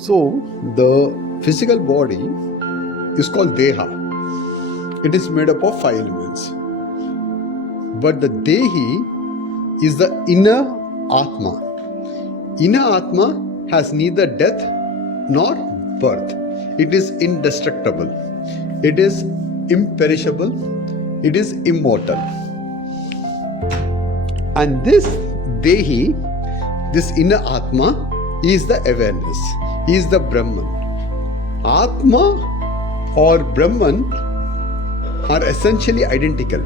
So, the physical body is called Deha. It is made up of 5 elements. But the Dehi is the inner Atma. Inner Atma has neither death nor birth. It is indestructible. It is imperishable. It is immortal. And this Dehi, this inner Atma, is the awareness, is the Brahman. Atma or Brahman are essentially identical.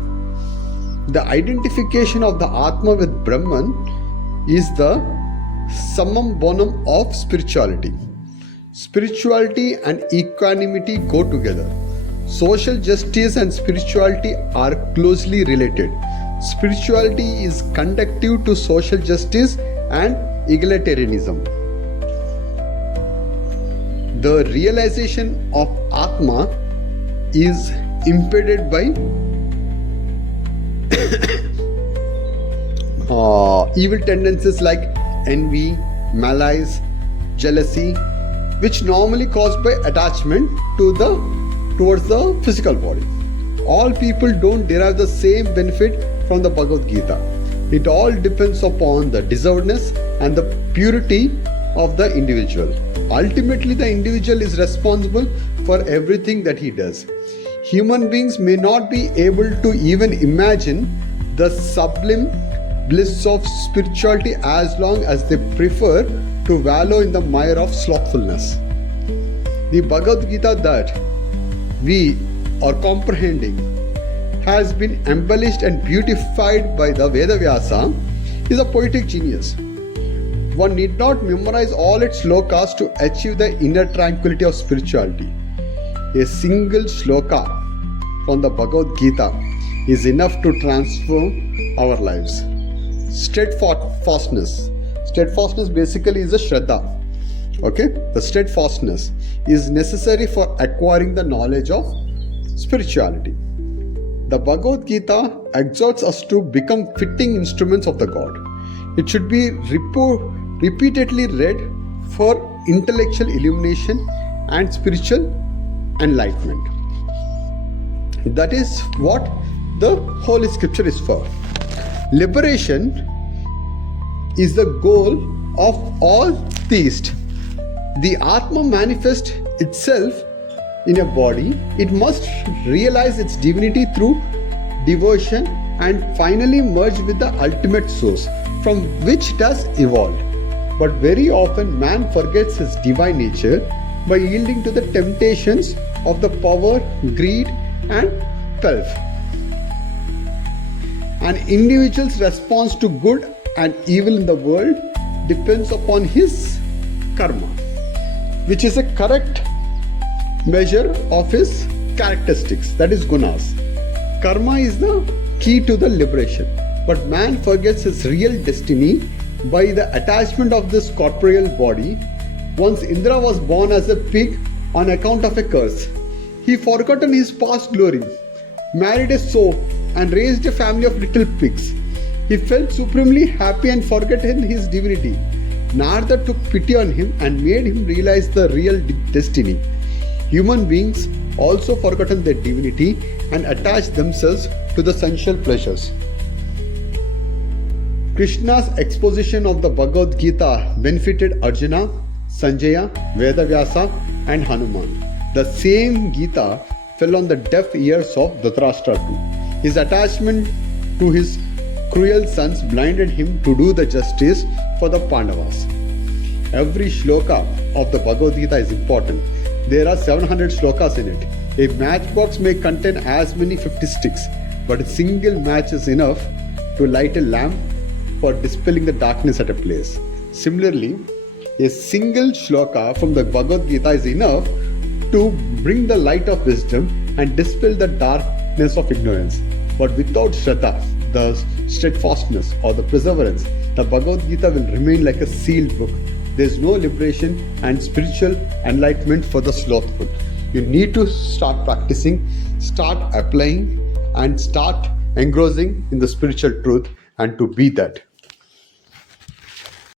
The identification of the Atma with Brahman is the summum bonum of spirituality. Spirituality and equanimity go together. Social justice and spirituality are closely related. Spirituality is conducive to social justice and egalitarianism. The realization of Atma is impeded by evil tendencies like envy, malice, jealousy, which normally caused by attachment towards the physical body. All people don't derive the same benefit from the Bhagavad Gita. It all depends upon the deservedness and the purity of the individual. Ultimately, the individual is responsible for everything that he does. Human beings may not be able to even imagine the sublime bliss of spirituality as long as they prefer to wallow in the mire of slothfulness. The Bhagavad Gita that we are comprehending has been embellished and beautified by the Vedavyasa is a poetic genius. One need not memorize all its shlokas to achieve the inner tranquility of spirituality. A single shloka from the Bhagavad Gita is enough to transform our lives. Steadfastness basically is a Shraddha. Okay? The steadfastness is necessary for acquiring the knowledge of spirituality. The Bhagavad Gita exhorts us to become fitting instruments of the God. It should be repeatedly read for intellectual illumination and spiritual enlightenment. That is what the Holy Scripture is for. Liberation is the goal of all theists. The Atma manifests itself in a body. It must realize its divinity through devotion and finally merge with the ultimate source from which it has evolved. But very often man forgets his divine nature by yielding to the temptations of the power, greed and pelf. An individual's response to good and evil in the world depends upon his karma, which is a correct measure of his characteristics, that is gunas. Karma is the key to the liberation, but man forgets his real destiny by the attachment of this corporeal body. Once Indra was born as a pig on account of a curse. He forgotten his past glory, married a sow and raised a family of little pigs. He felt supremely happy and forgotten his divinity. Narada took pity on him and made him realize the real destiny. Human beings also forgotten their divinity and attached themselves to the sensual pleasures. Krishna's exposition of the Bhagavad Gita benefited Arjuna, Sanjaya, Vedavyasa and Hanuman. The same Gita fell on the deaf ears of Dhritarashtra too. His attachment to his cruel sons blinded him to do the justice for the Pandavas. Every shloka of the Bhagavad Gita is important. There are 700 shlokas in it. A matchbox may contain as many 50 sticks, but a single match is enough to light a lamp for dispelling the darkness at a place. Similarly, a single shloka from the Bhagavad Gita is enough to bring the light of wisdom and dispel the darkness of ignorance. But without Shraddha, the steadfastness or the perseverance, the Bhagavad Gita will remain like a sealed book. There is no liberation and spiritual enlightenment for the slothful. You need to start practicing, start applying and start engrossing in the spiritual truth and to be that.